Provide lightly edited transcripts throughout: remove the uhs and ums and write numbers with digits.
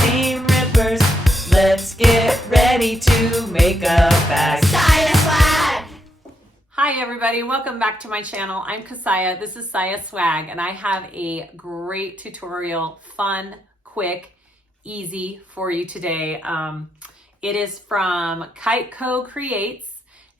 seam rippers. Let's get ready to make a bag. SiahSwag! Hi everybody, welcome back to my channel. I'm Kassiah, this is SiahSwag, and I have a great tutorial, fun, quick, easy for you today. It is from KiteCoCreates,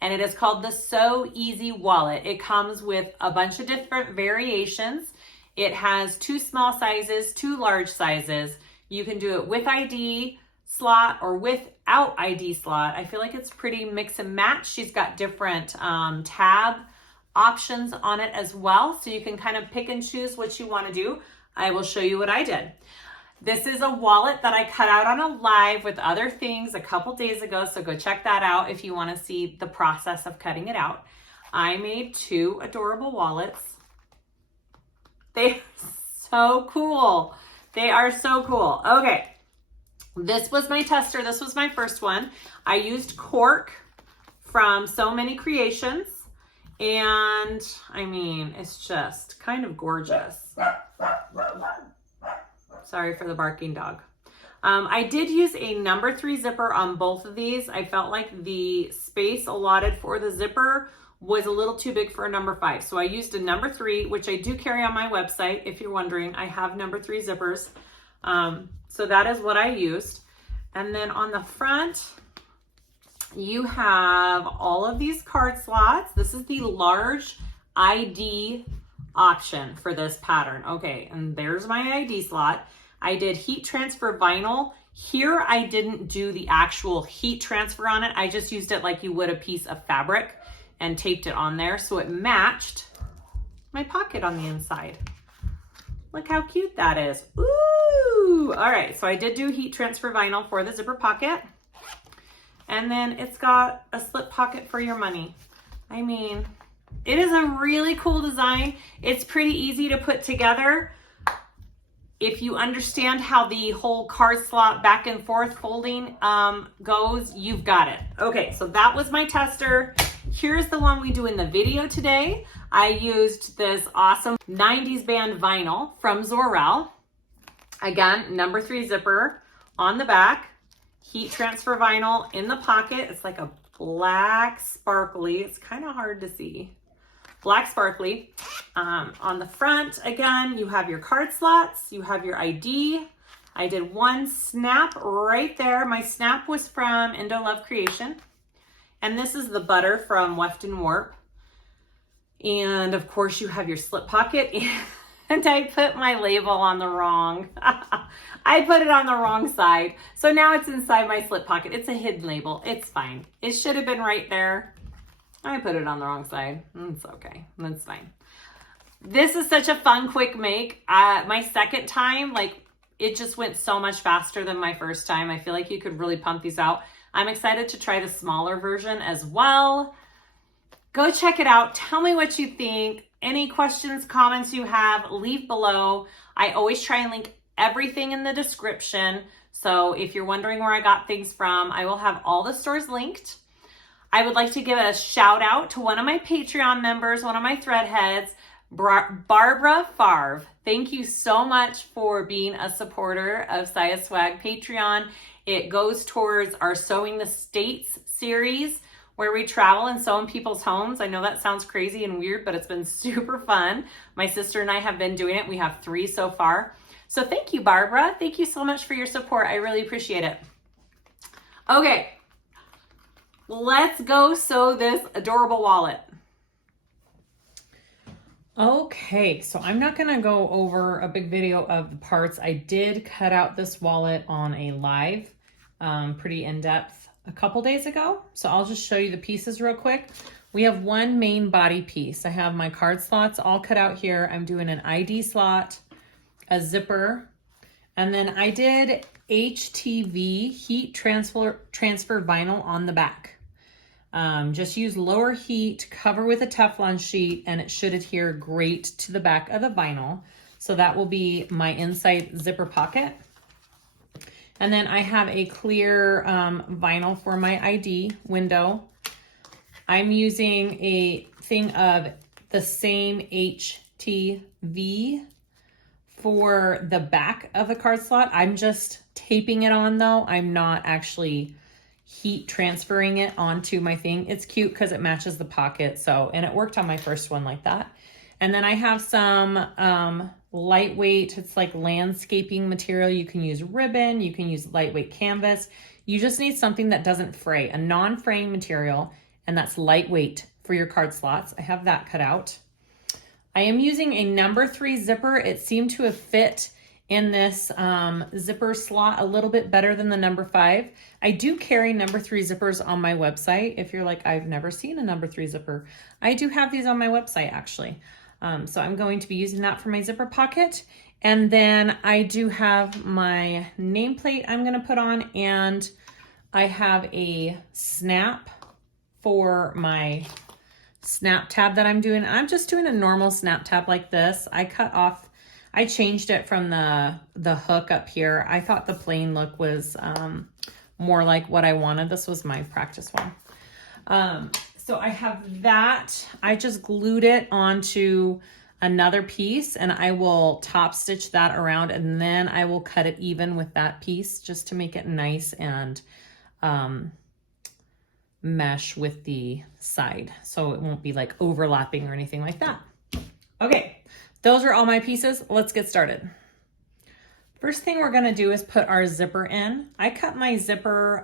and it is called the SewEasyWallet. It comes with a bunch of different variations. It has 2 small sizes, 2 large sizes. You can do it with ID slot or without ID slot. I feel like it's pretty mix and match. She's got different tab options on it as well. So you can kind of pick and choose what you want to do. I will show you what I did. This is a wallet that I cut out on a live with other things a couple days ago. So go check that out if you want to see the process of cutting it out. I made 2 adorable wallets. They're so cool. They are so cool. Okay. This was my tester. This was my first one. I used Cork from So Many Creations. And I mean, it's just kind of gorgeous. Sorry for the barking dog. I did use a number 3 zipper on both of these. I felt like the space allotted for the zipper was a little too big for a number 5. So I used a number 3, which I do carry on my website. If you're wondering, I have number 3 zippers. So that is what I used. And then on the front, you have all of these card slots. This is the large ID option for this pattern. Okay, and there's my ID slot. I did heat transfer vinyl. Here I didn't do the actual heat transfer on it. I just used it like you would a piece of fabric and taped it on there so it matched my pocket on the inside. Look how cute that is. Ooh! All right, so I did do heat transfer vinyl for the zipper pocket. And then it's got a slip pocket for your money. I mean, it is a really cool design. It's pretty easy to put together. If you understand how the whole card slot back and forth folding goes, you've got it. Okay, so that was my tester. Here's the one we do in the video today. I used this awesome 90s band vinyl from Zorel. Again, number 3 zipper on the back. Heat transfer vinyl in the pocket. It's like a black sparkly. It's kind of hard to see. Black sparkly. On the front, again, you have your card slots, you have your ID. I did 1 snap right there. My snap was from Indo Love Creation. And this is the butter from Weft and Warp. And of course you have your slip pocket. And I put my label on the wrong, I put it on the wrong side. So now it's inside my slip pocket. It's a hidden label. It's fine. It should have been right there. I put it on the wrong side. It's okay. That's fine. This is such a fun, quick make. My second time, like, it just went so much faster than my first time. I feel like you could really pump these out. I'm excited to try the smaller version as well. Go check it out. Tell me what you think. Any questions, comments you have, leave below. I always try and link everything in the description. So if you're wondering where I got things from, I will have all the stores linked. I would like to give a shout out to one of my Patreon members, one of my thread heads, Barbara Favre. Thank you so much for being a supporter of SiahSwag Patreon. It goes towards our Sewing the States series where we travel and sew in people's homes. I know that sounds crazy and weird, but it's been super fun. My sister and I have been doing it. We have 3 so far. So thank you, Barbara. Thank you so much for your support. I really appreciate it. Okay. Let's go sew this adorable wallet. Okay, so I'm not gonna go over a big video of the parts. I did cut out this wallet on a live, pretty in-depth a couple days ago. So I'll just show you the pieces real quick. We have 1 main body piece. I have my card slots all cut out here. I'm doing an ID slot, a zipper, and then I did HTV, heat transfer vinyl on the back. Just use lower heat, cover with a Teflon sheet, and it should adhere great to the back of the vinyl. So that will be my inside zipper pocket. And then I have a clear vinyl for my ID window. I'm using a thing of the same HTV for the back of the card slot. I'm just taping it on though. I'm not actually heat transferring it onto my thing. It's cute because it matches the pocket. So, and it worked on my first one like that. And then I have some lightweight, it's like landscaping material. You can use ribbon, you can use lightweight canvas. You just need something that doesn't fray, a non-fraying material, and that's lightweight for your card slots. I have that cut out. I am using a number 3 zipper. It seemed to have fit in this zipper slot a little bit better than the number 5. I do carry number 3 zippers on my website. If you're like, I've never seen a number 3 zipper, I do have these on my website actually. So I'm going to be using that for my zipper pocket. And then I do have my nameplate I'm gonna put on, and I have a snap for my snap tab that I'm doing. I'm just doing a normal snap tab like this. I changed it from the hook up here. I thought the plain look was more like what I wanted. This was my practice one. So I have that. I just glued it onto another piece, and I will top stitch that around, and then I will cut it even with that piece just to make it nice and mesh with the side, so it won't be like overlapping or anything like that. Okay, those are all my pieces. Let's get started. First thing we're gonna do is put our zipper in. I cut my zipper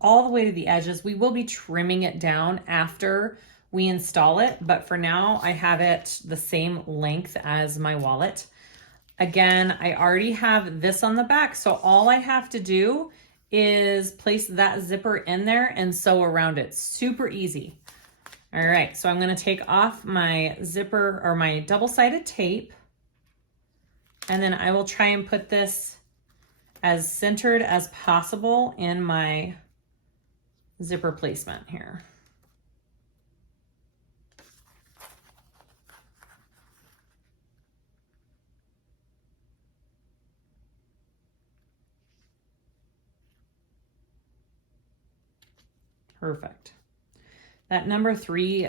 all the way to the edges. We will be trimming it down after we install it, but for now I have it the same length as my wallet. Again, I already have this on the back, so all I have to do is place that zipper in there and sew around it. Super easy. All right, so I'm gonna take off my zipper or my double-sided tape, and then I will try and put this as centered as possible in my zipper placement here. Perfect. That number 3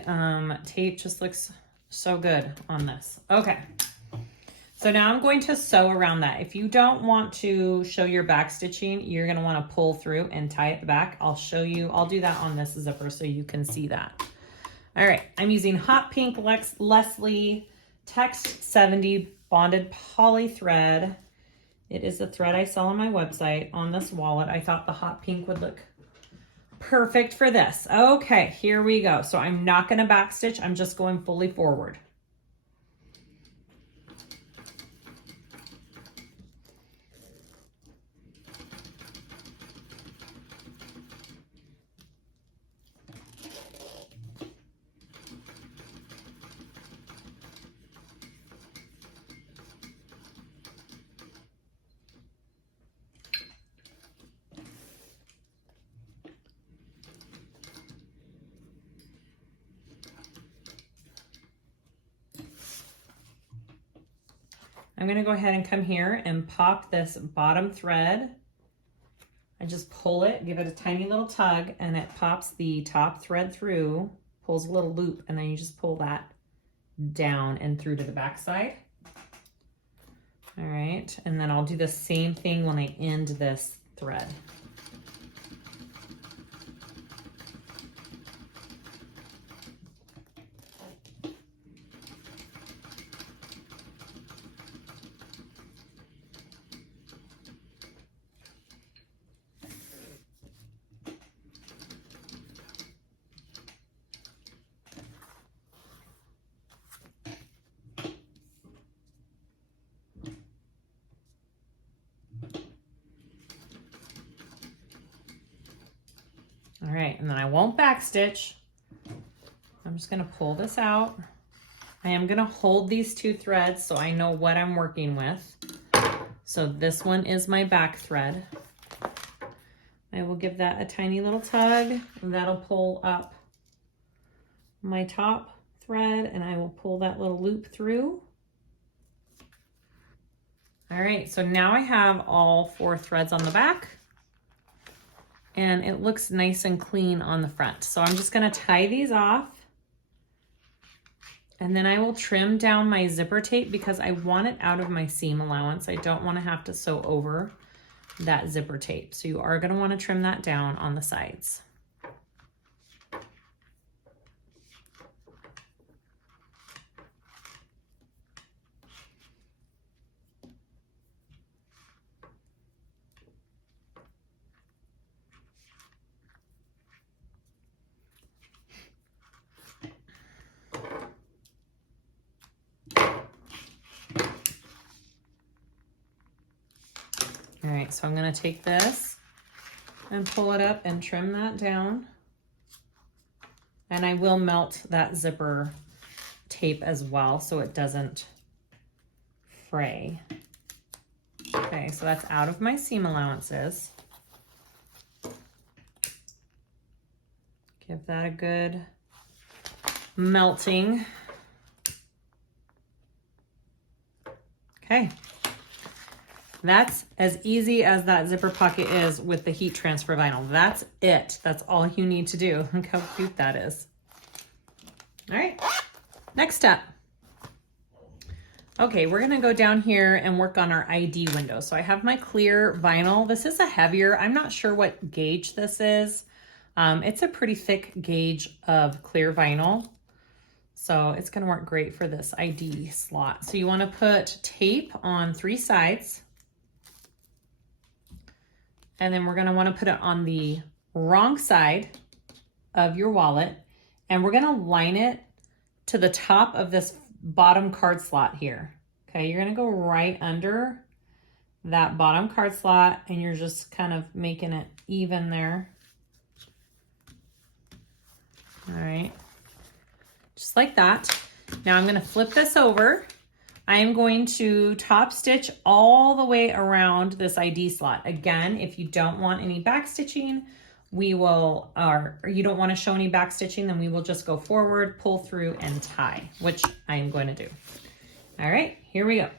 tape just looks so good on this. Okay. So now I'm going to sew around that. If you don't want to show your back stitching, you're going to want to pull through and tie it back. I'll show you. I'll do that on this zipper so you can see that. All right. I'm using hot pink Leslie Text 70 bonded poly thread. It is the thread I sell on my website on this wallet. I thought the hot pink would look perfect for this. Okay, here we go. So I'm not going to back stitch. I'm just going fully forward. I'm going to go ahead and come here and pop this bottom thread. I just pull it, give it a tiny little tug, and it pops the top thread through, pulls a little loop, and then you just pull that down and through to the back side. All right, and then I'll do the same thing when I end this thread. All right, and then I won't back stitch. I'm just gonna pull this out. I am gonna hold these 2 threads so I know what I'm working with. So this one is my back thread. I will give that a tiny little tug, and that'll pull up my top thread, and I will pull that little loop through. All right, so now I have all 4 threads on the back, and it looks nice and clean on the front. So I'm just gonna tie these off. And then I will trim down my zipper tape because I want it out of my seam allowance. I don't want to have to sew over that zipper tape. So you are going to want to trim that down on the sides. All right, so I'm gonna take this and pull it up and trim that down. And I will melt that zipper tape as well so it doesn't fray. Okay, so that's out of my seam allowances. Give that a good melting. Okay. That's as easy as that zipper pocket is with the heat transfer vinyl. That's it. That's all you need to do. Look how cute that is. All right, next step. Okay, we're gonna go down here and work on our ID window. So I have my clear vinyl. This is a heavier, I'm not sure what gauge this is. It's a pretty thick gauge of clear vinyl. So it's gonna work great for this ID slot. So you wanna put tape on 3 sides. And then we're gonna wanna put it on the wrong side of your wallet. And we're gonna line it to the top of this bottom card slot here. Okay, you're gonna go right under that bottom card slot and you're just kind of making it even there. All right, just like that. Now I'm gonna flip this over. I am going to top stitch all the way around this ID slot. Again, if you don't want any back stitching, we will, or you don't want to show any back stitching, then we will just go forward, pull through, and tie, which I am going to do. All right, here we go.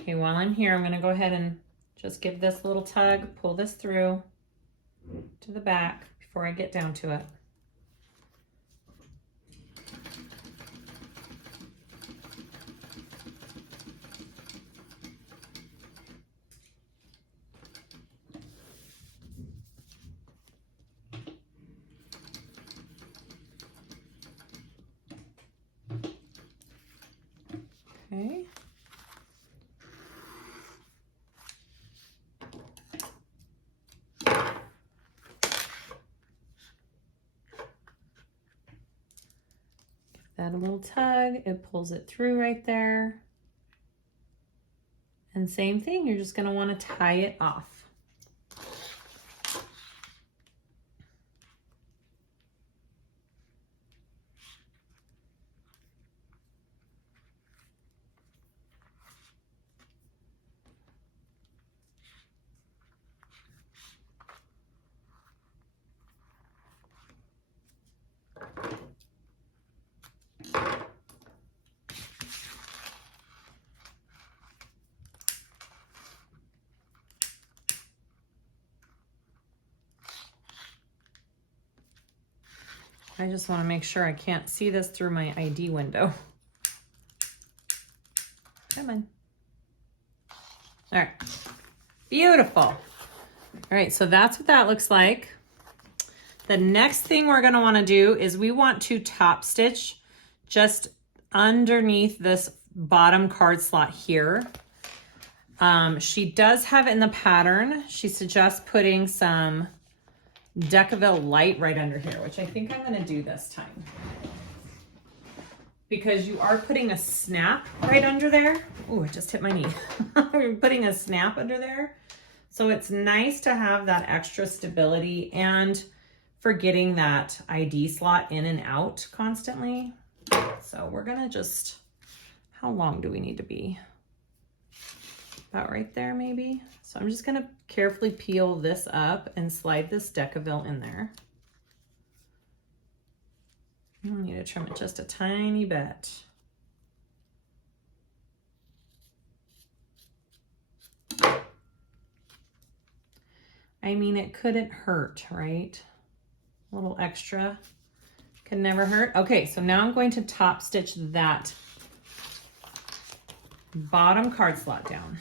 Okay, while I'm here, I'm gonna go ahead and just give this a little tug, pull this through to the back before I get down to it. Okay. That a little tug, it pulls it through right there. And same thing, you're just gonna wanna tie it off. I just want to make sure I can't see this through my ID window. Come on. All right, beautiful. All right, so that's what that looks like. The next thing we're gonna wanna do is we want to top stitch just underneath this bottom card slot here. She does have it in the pattern. She suggests putting some Decaville light right under here, which I think I'm gonna do this time. Because you are putting a snap right under there. Oh, it just hit my knee. We're putting a snap under there. So it's nice to have that extra stability and for getting that ID slot in and out constantly. So we're gonna just, how long do we need to be? About right there maybe. So I'm just gonna carefully peel this up and slide this Decaville in there. I need to trim it just a tiny bit. I mean, it couldn't hurt, right? A little extra could never hurt. Okay, so now I'm going to top stitch that bottom card slot down.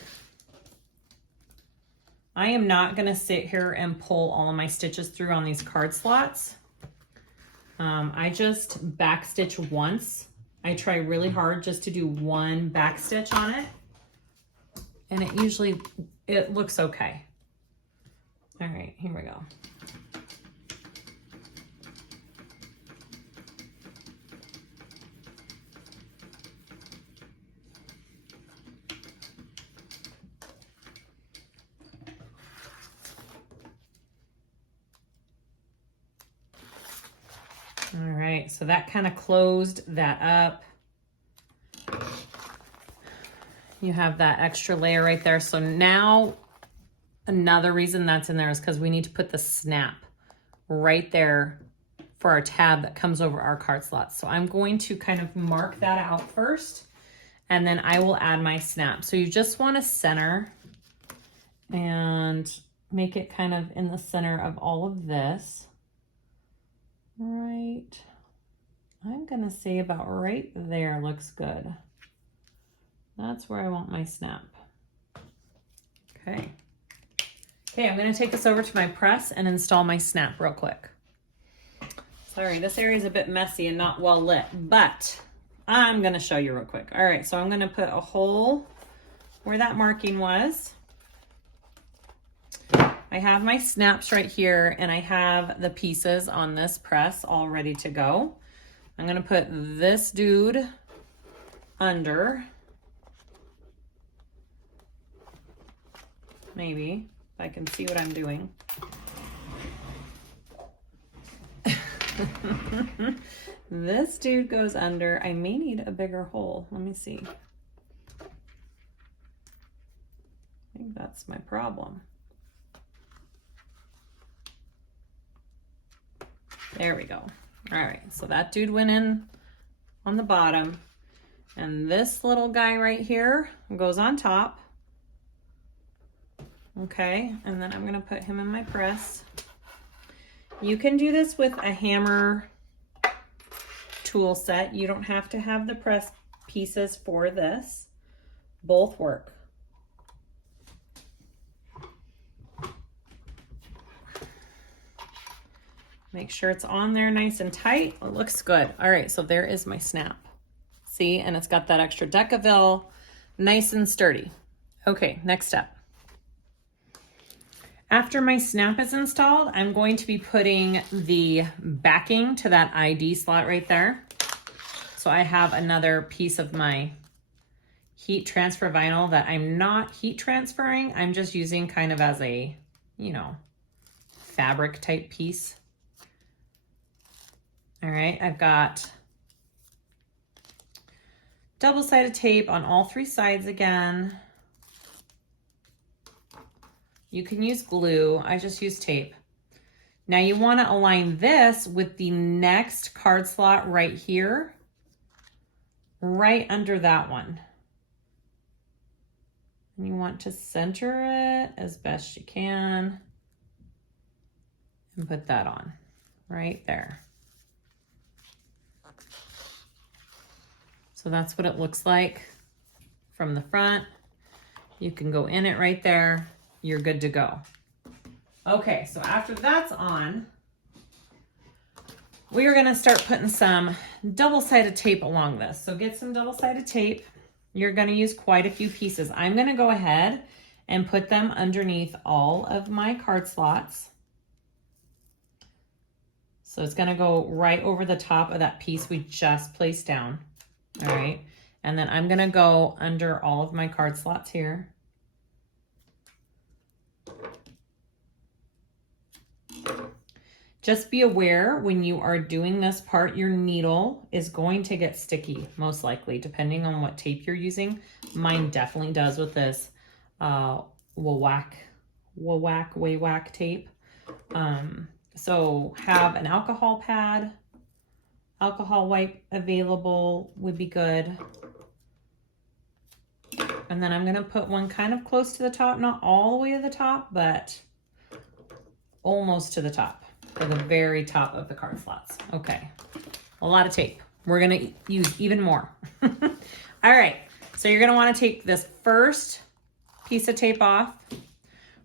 I am not gonna sit here and pull all of my stitches through on these card slots. I just back stitch once. I try really hard just to do one back stitch on it. And it looks okay. All right, here we go. All right, so that kind of closed that up. You have that extra layer right there. So now another reason that's in there is because we need to put the snap right there for our tab that comes over our card slots. So I'm going to kind of mark that out first, and then I will add my snap. So you just want to center and make it kind of in the center of all of this. Right, I'm gonna say about right there looks good. That's where I want my snap. Okay. Okay, I'm gonna take this over to my press and install my snap real quick. Sorry, this area is a bit messy and not well lit, but I'm gonna show you real quick. All right, so I'm gonna put a hole where that marking was. I have my snaps right here, and I have the pieces on this press all ready to go. I'm gonna put this dude under. Maybe, if I can see what I'm doing. This dude goes under. I may need a bigger hole. Let me see. I think that's my problem. There we go. All right, so that dude went in on the bottom, and this little guy right here goes on top. Okay, and then I'm gonna put him in my press. You can do this with a hammer tool set. You don't have to have the press pieces for this. Both work. Make sure it's on there nice and tight. It looks good. All right, so there is my snap. See, and it's got that extra Decaville, nice and sturdy. Okay, next step. After my snap is installed, I'm going to be putting the backing to that ID slot right there. So I have another piece of my heat transfer vinyl that I'm not heat transferring. I'm just using kind of as a, you know, fabric type piece. All right, I've got double-sided tape on all three sides again. You can use glue, I just use tape. Now you wanna align this with the next card slot right here, right under that one. And you want to center it as best you can and put that on right there. So that's what it looks like from the front. You can go in it right there. You're good to go. Okay, so after that's on, we are gonna start putting some double-sided tape along this. So get some double-sided tape. You're gonna use quite a few pieces. I'm gonna go ahead and put them underneath all of my card slots. So it's gonna go right over the top of that piece we just placed down. All right, and then I'm gonna go under all of my card slots here. Just be aware when you are doing this part, your needle is going to get sticky, most likely, depending on what tape you're using. Mine definitely does with this Whack tape. So have an alcohol pad, alcohol wipe available would be good. And then I'm gonna put one kind of close to the top, not all the way to the top, but almost to the top. For the very top of the card slots. Okay, a lot of tape. We're gonna use even more. All right, so you're gonna wanna take this first piece of tape off.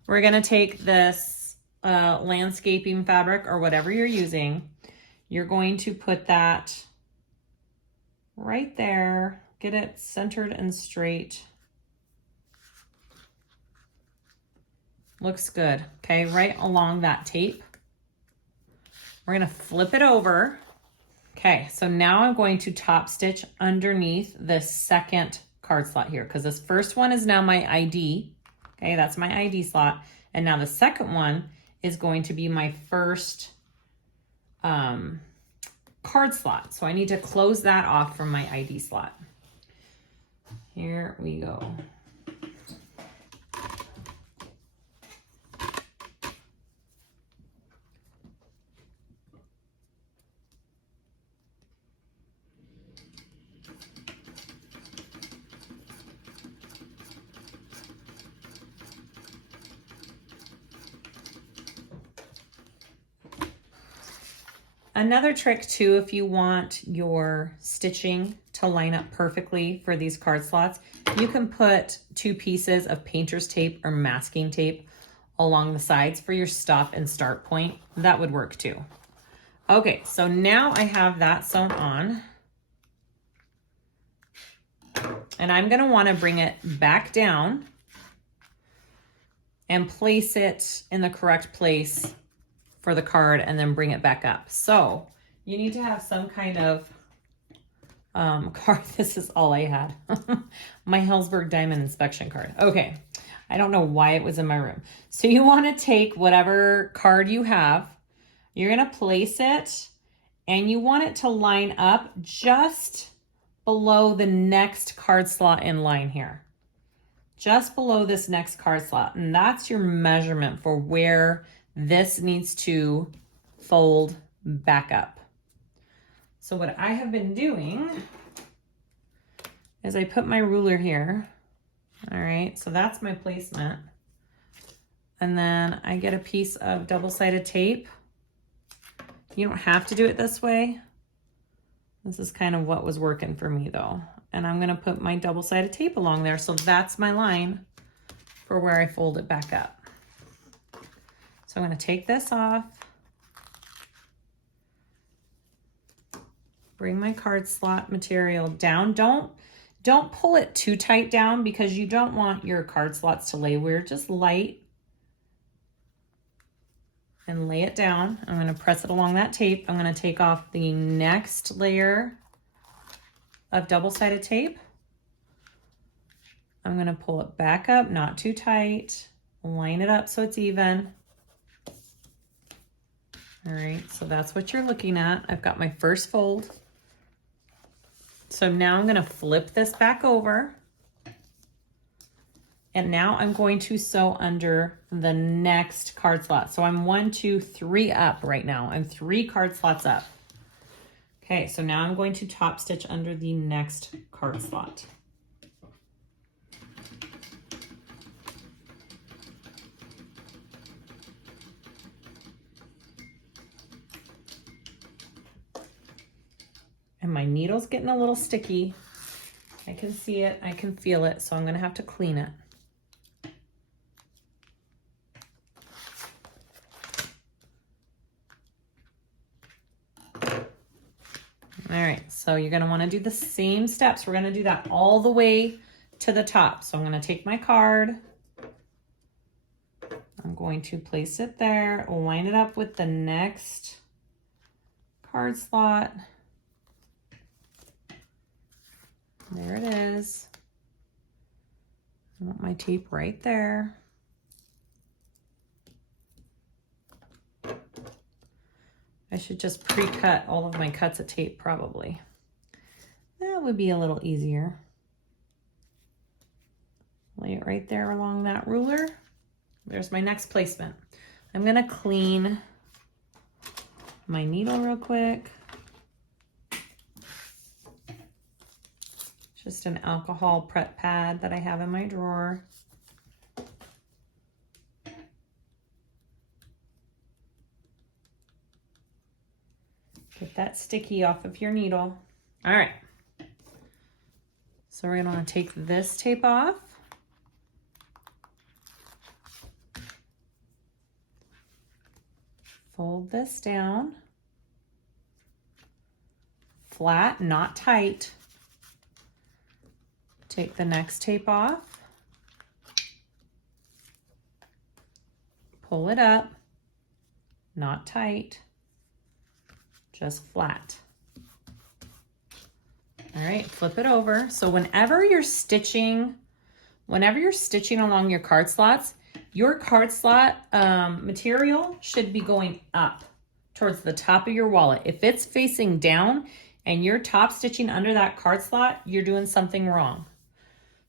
We're gonna take this landscaping fabric or whatever you're using. You're going to put that right there. Get it centered and straight. Looks good, okay? Right along that tape. We're gonna flip it over. Okay, so now I'm going to top stitch underneath the second card slot here because this first one is now my ID. Okay, that's my ID slot. And now the second one is going to be my first card slot. So I need to close that off from my ID slot. Here we go. Another trick too, if you want your stitching to line up perfectly for these card slots, you can put 2 pieces of painter's tape or masking tape along the sides for your stop and start point. That would work too. Okay, so now I have that sewn on. And I'm gonna wanna bring it back down and place it in the correct place for the card and then bring it back up. So you need to have some kind of card. This is all I had. My Hellsberg Diamond Inspection card. Okay, I don't know why it was in my room. So you want to take whatever card you have, you're going to place it, and you want it to line up just below the next card slot in line here. Just below this next card slot. And that's your measurement for where this needs to fold back up. So what I have been doing is I put my ruler here. All right, so that's my placement. And then I get a piece of double-sided tape. You don't have to do it this way. This is kind of what was working for me though. And I'm gonna put my double-sided tape along there. So that's my line for where I fold it back up. So I'm going to take this off, bring my card slot material down. Don't pull it too tight down because you don't want your card slots to lay weird. Just light and lay it down. I'm going to press it along that tape. I'm going to take off the next layer of double-sided tape. I'm going to pull it back up, not too tight, line it up so it's even. All right, so that's what you're looking at. I've got my first fold. So now I'm gonna flip this back over. And now I'm going to sew under the next card slot. So I'm 1, 2, 3 up right now. I'm 3 card slots up. Okay, so now I'm going to top stitch under the next card slot. And my needle's getting a little sticky. I can see it, I can feel it, so I'm gonna have to clean it. All right, so you're gonna wanna do the same steps. We're gonna do that all the way to the top. So I'm gonna take my card. I'm going to place it there, line it up with the next card slot. There it is. I want my tape right there. I should just pre-cut all of my cuts of tape probably. That would be a little easier. Lay it right there along that ruler. There's my next placement. I'm gonna clean my needle real quick. Just an alcohol prep pad that I have in my drawer. Get that sticky off of your needle. All right. So we're gonna take this tape off. Fold this down. Flat, not tight. Take the next tape off. Pull it up, not tight, just flat. All right, flip it over. So whenever you're stitching along your card slots, your card slot material should be going up towards the top of your wallet. If it's facing down and you're top stitching under that card slot, you're doing something wrong.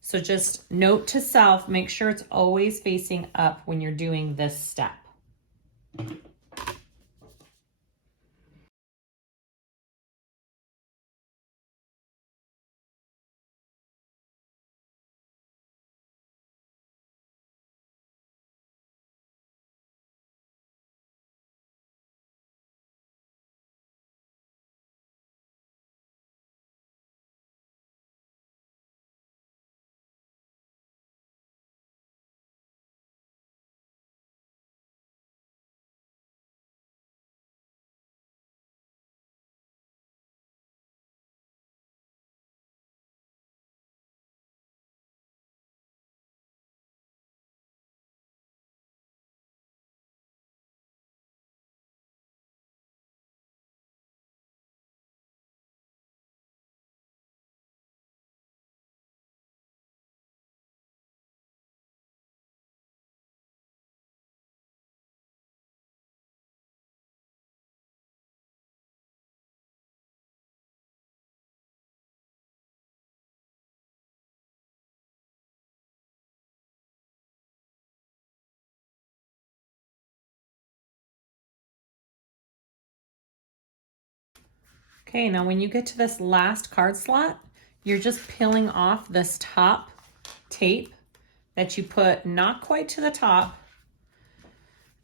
So just note to self, make sure it's always facing up when you're doing this step. Okay, now when you get to this last card slot, you're just peeling off this top tape that you put not quite to the top.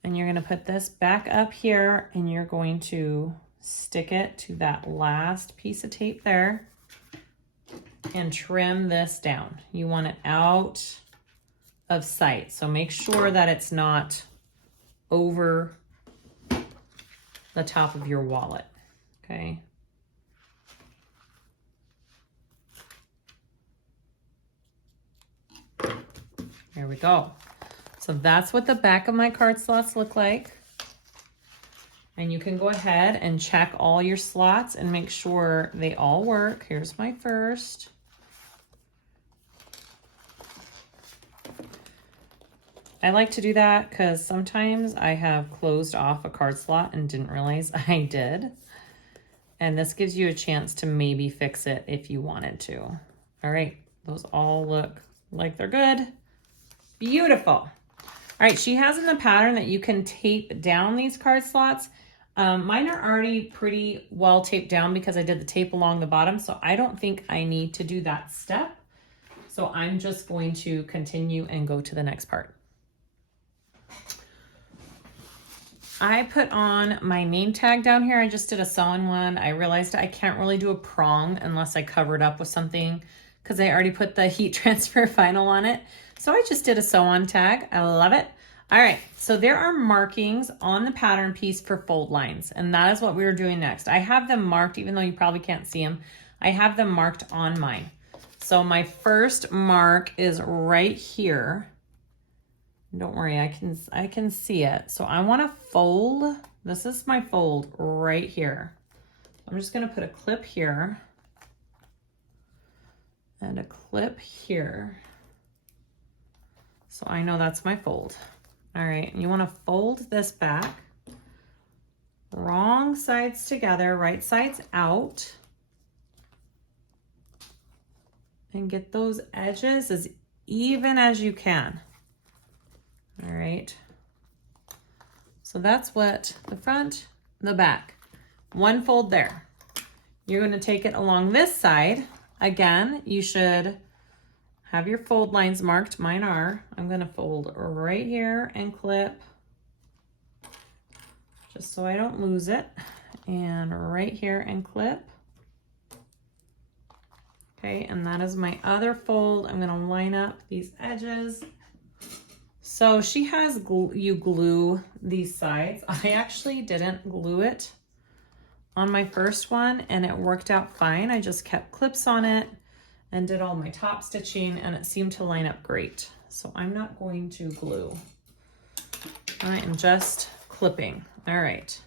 And you're gonna put this back up here and you're going to stick it to that last piece of tape there and trim this down. You want it out of sight. So make sure that it's not over the top of your wallet, okay? There we go. So that's what the back of my card slots look like. And you can go ahead and check all your slots and make sure they all work. Here's my first. I like to do that because sometimes I have closed off a card slot and didn't realize I did. And this gives you a chance to maybe fix it if you wanted to. All right, those all look like they're good. Beautiful. All right, she has in the pattern that you can tape down these card slots. Mine are already pretty well taped down because I did the tape along the bottom, so I don't think I need to do that step. So I'm just going to continue and go to the next part. I put on my name tag down here. I just did a sew-in one. I realized I can't really do a prong unless I cover it up with something because I already put the heat transfer vinyl on it. So I just did a sew-on tag. I love it. All right, so there are markings on the pattern piece for fold lines, and that is what we were doing next. I have them marked, even though you probably can't see them. I have them marked on mine. So my first mark is right here. Don't worry, I can see it. So I want to fold. This is my fold right here. I'm just going to put a clip here and a clip here. So I know that's my fold. All right, and you want to fold this back wrong sides together, right sides out. And get those edges as even as you can. All right. So that's what the front, the back, one fold there. You're going to take it along this side. Again, you should have your fold lines marked. Mine are. I'm going to fold right here and clip just so I don't lose it. And right here and clip. Okay, and that is my other fold. I'm going to line up these edges. So she has you glue these sides. I actually didn't glue it on my first one and it worked out fine. I just kept clips on it and did all my top stitching and it seemed to line up great. So I'm not going to glue. I am just clipping. All right.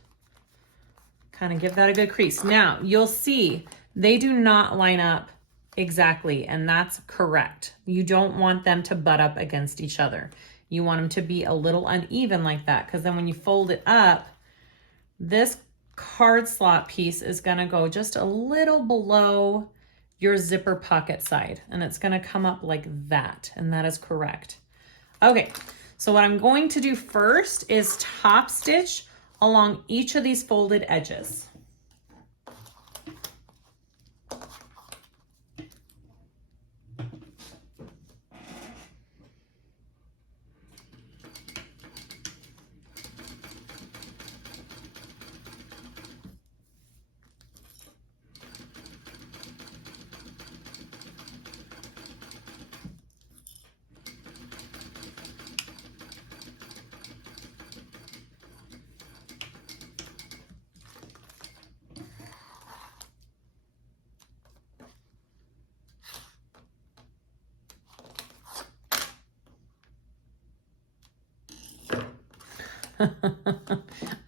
Kind of give that a good crease. Now you'll see they do not line up exactly, and that's correct. You don't want them to butt up against each other. You want them to be a little uneven like that, because then when you fold it up, this card slot piece is going to go just a little below your zipper pocket side, and it's going to come up like that, and that is correct. Okay, so what I'm going to do first is top stitch along each of these folded edges.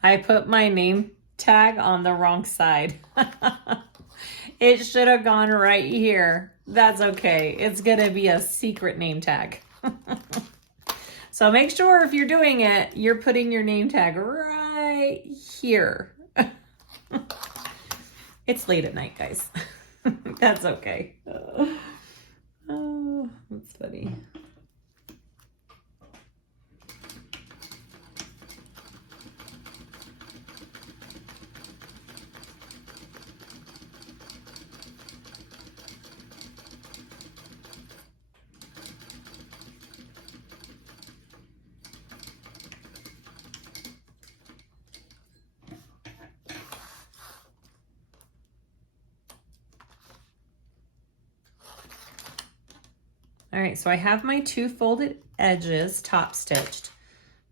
I put my name tag on the wrong side. It should have gone right here. That's okay. It's gonna be a secret name tag. So make sure if you're doing it, you're putting your name tag right here. It's late at night, guys. That's okay. Oh, that's funny. All right, so I have my two folded edges top stitched.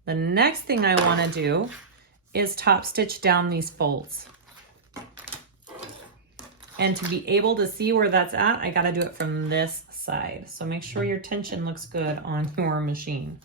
The next thing I want to do is top stitch down these folds. And to be able to see where that's at, I got to do it from this side. So make sure your tension looks good on your machine.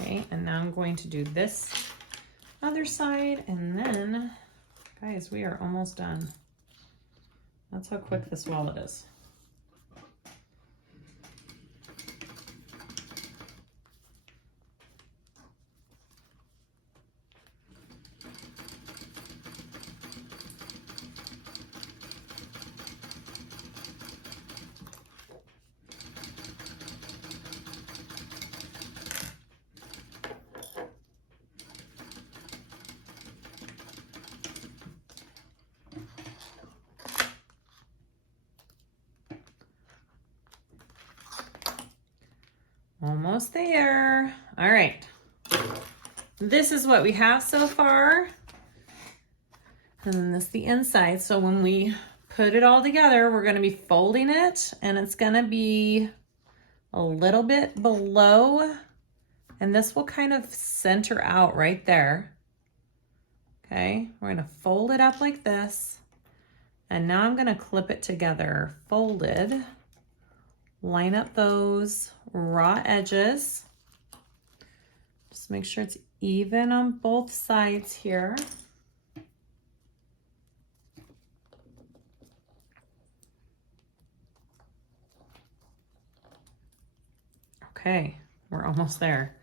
Okay, and now I'm going to do this other side, and then, guys, we are almost done. That's how quick this wallet is. Almost there. All right. This is what we have so far. And then this is the inside. So when we put it all together, we're gonna be folding it, and it's gonna be a little bit below, and this will kind of center out right there. Okay, we're gonna fold it up like this, and now I'm gonna clip it together, folded, line up those raw edges. Just make sure it's even on both sides here. Okay, we're almost there.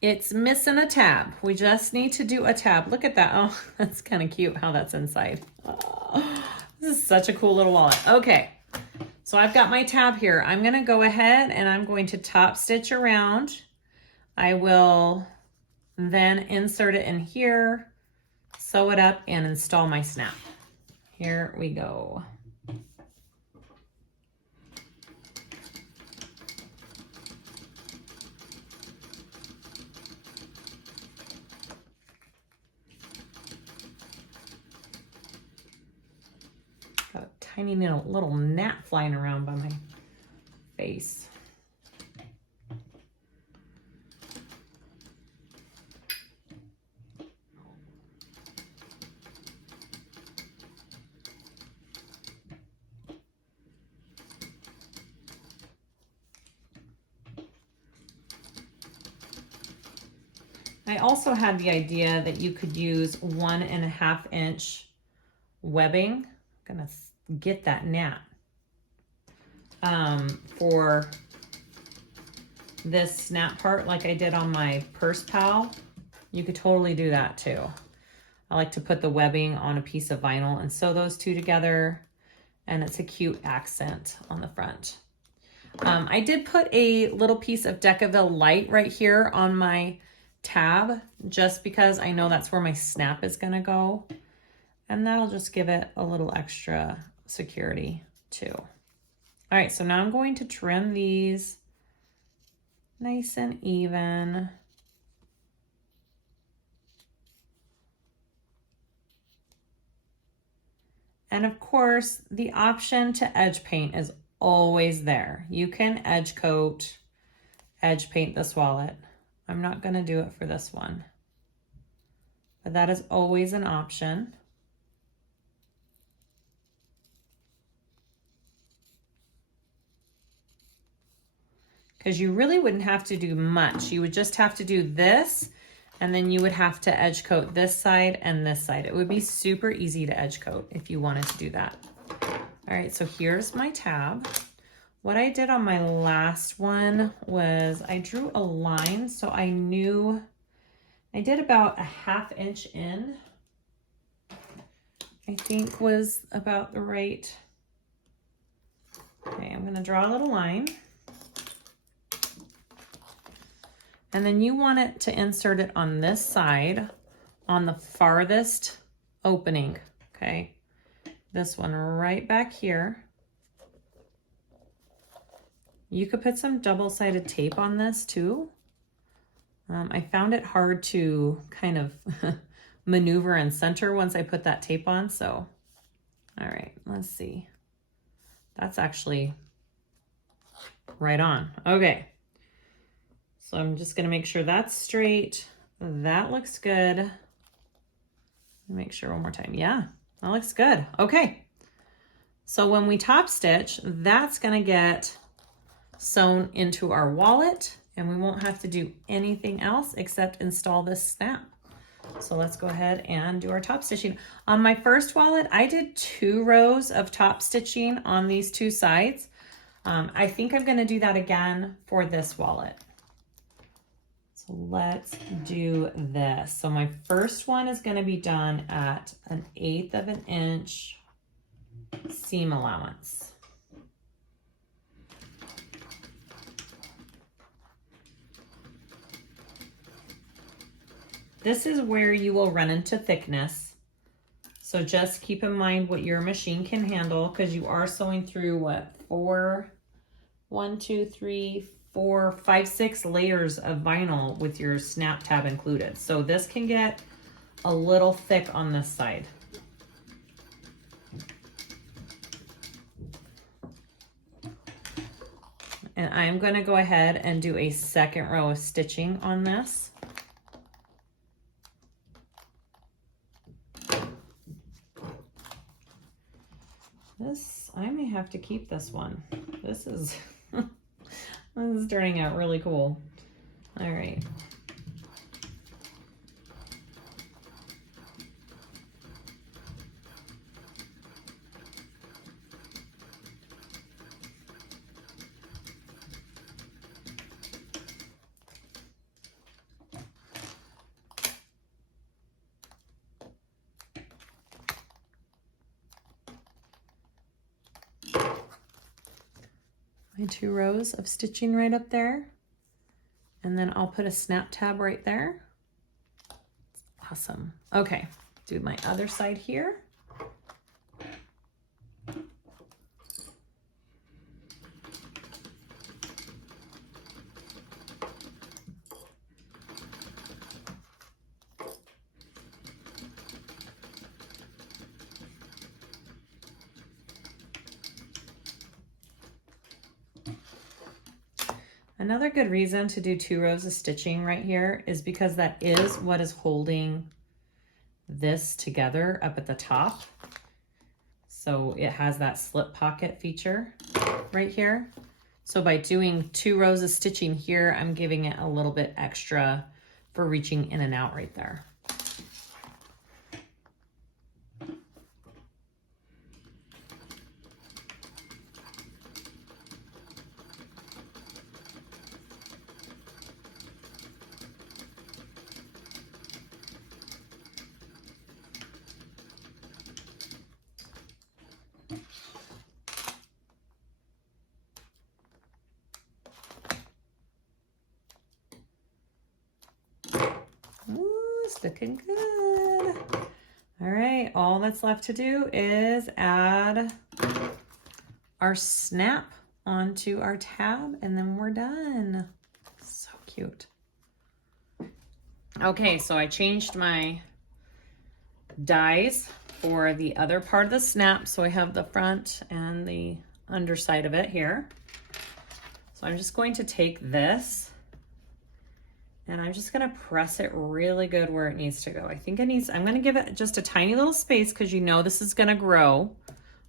It's missing a tab. We just need to do a tab. Look at that. Oh, that's kind of cute how that's inside. Oh, this is such a cool little wallet. Okay, so I've got my tab here. I'm gonna go ahead and I'm going to top stitch around. I will then insert it in here, sew it up, and install my snap. Here we go. Got a tiny little gnat flying around by my face. I also had the idea that you could use 1.5 inch webbing. I'm gonna get that gnat for this snap part like I did on my purse pal. You could totally do that too. I like to put the webbing on a piece of vinyl and sew those two together, and it's a cute accent on the front. I did put a little piece of Decaville Light right here on my tab, just because I know that's where my snap is gonna go, and that'll just give it a little extra security too. All right, so now I'm going to trim these nice and even. And of course, the option to edge paint is always there. You can edge coat, edge paint this wallet. I'm not going to do it for this one, but that is always an option. Because you really wouldn't have to do much. You would just have to do this, and then you would have to edge coat this side and this side. It would be super easy to edge coat if you wanted to do that. All right, so here's my tab. What I did on my last one was I drew a line, so I knew I did about 1/2 inch in, I think was about the right. Okay, I'm gonna draw a little line. And then you want it to insert it on this side, on the farthest opening, okay? This one right back here. You could put some double-sided tape on this too. I found it hard to kind of maneuver and center once I put that tape on, so. All right, let's see. That's actually right on. Okay. So I'm just gonna make sure that's straight. That looks good. Make sure one more time. Yeah, that looks good. Okay. So when we top stitch, that's gonna get sewn into our wallet, and we won't have to do anything else except install this snap. So let's go ahead and do our top stitching. On my first wallet, I did 2 rows of top stitching on these 2 sides. I think I'm gonna do that again for this wallet. So let's do this. So my first one is gonna be done at 1/8 of an inch seam allowance. This is where you will run into thickness. So just keep in mind what your machine can handle, because you are sewing through what, 6 layers of vinyl with your snap tab included. So this can get a little thick on this side. And I'm going to go ahead and do a second row of stitching on this. This, I may have to keep this one. This is, this is turning out really cool. All right. My 2 rows of stitching right up there, and then I'll put a snap tab right there. Awesome. Okay, do my other side here. Another good reason to do 2 rows of stitching right here is because that is what is holding this together up at the top. So it has that slip pocket feature right here. So by doing 2 rows of stitching here, I'm giving it a little bit extra for reaching in and out right there. Ooh, it's looking good. All right, all that's left to do is add our snap onto our tab, and then we're done. So cute. Okay, so I changed my dies for the other part of the snap. So I have the front and the underside of it here. So I'm just going to take this and I'm just gonna press it really good where it needs to go. I think it needs, I'm gonna give it just a tiny little space because you know this is gonna grow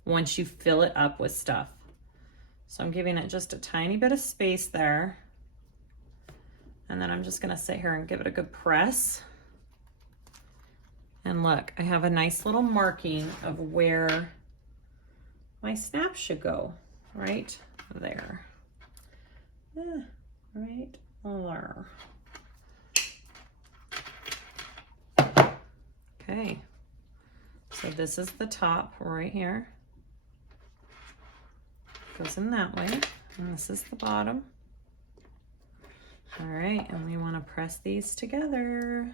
once you fill it up with stuff. So I'm giving it just a tiny bit of space there. And then I'm just gonna sit here and give it a good press. And look, I have a nice little marking of where my snap should go, right there. Right there. Okay, so this is the top right here. Goes in that way, and this is the bottom. All right, and we want to press these together.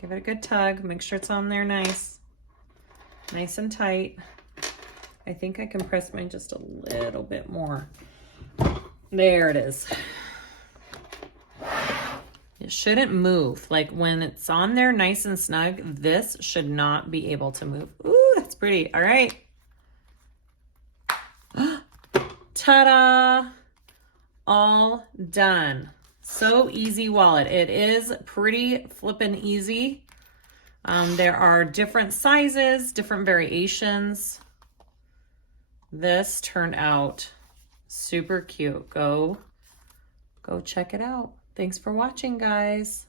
Give it a good tug, make sure it's on there nice and tight. I think I can press mine just a little bit more. There it is. It shouldn't move. Like when it's on there nice and snug, this should not be able to move. Ooh, that's pretty. All right. Ta-da! All done. SewEasyWallet. It is pretty flippin' easy. There are different sizes, different variations. This turned out super cute. Go check it out. Thanks for watching, guys.